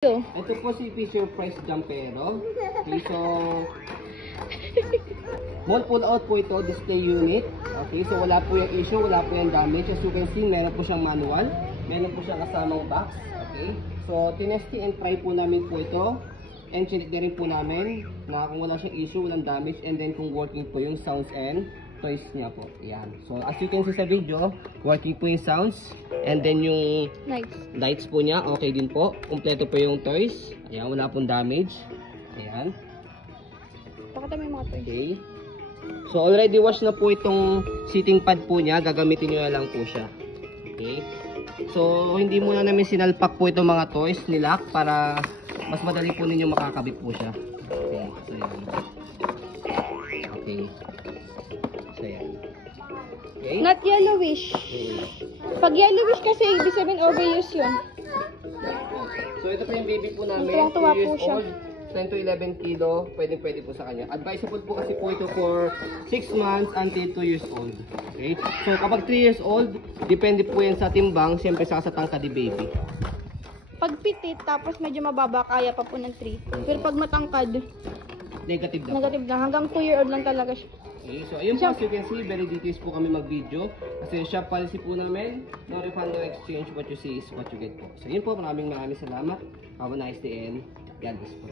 Ito po si Fisher Price Jumpero. Okay, so wall pull out po ito, display unit. Okay, so wala po yung issue, wala po yung damage. As you can see, meron po siyang manual. Meron po siyang kasamang box. Okay, so tinesti and try po namin po ito. And check na rin po namin na kung wala siyang issue, walang damage. And then kung working po yung sounds and toys niya po. Ayan. So as you can see sa video, working po yung sounds. And then yung lights po niya, okay din po. Kompleto po yung toys. Ayan, wala pong damage. Ayan. Pakita mo yung mga toys. Okay. So already wash na po itong seating pad po niya. Gagamitin nyo na lang po siya. Okay. So hindi muna namin sinalpak po itong mga toys ni Lock para mas madali po ninyo makakabit po siya. Okay. So ayan. Okay. So ayan. Okay. Not yellowish. Okay. Pag yellowish kasi, ibig sabihin overuse yun. So ito po yung baby po namin, Tuwang-tuwa 2 years po siya. old, 10 to 11 kilo, pwede po sa kanya. Advisable po kasi po ito for 6 months until 2 years old. Okay? So kapag 3 years old, depende po yan sa timbang, siyempre sa tangkad ni baby. Pag pitit, tapos medyo mababa, kaya pa po ng 3. Pero pag matangkad, Negative na po. negative na. Hanggang 2-year-old lang talaga siya. Okay, so ayun po, as you can see, very details po kami mag-video. Kasi shop policy po namin, no refund, no exchange, what you see is what you get po. So yun po, maraming salamat. Have a nice day and God bless po.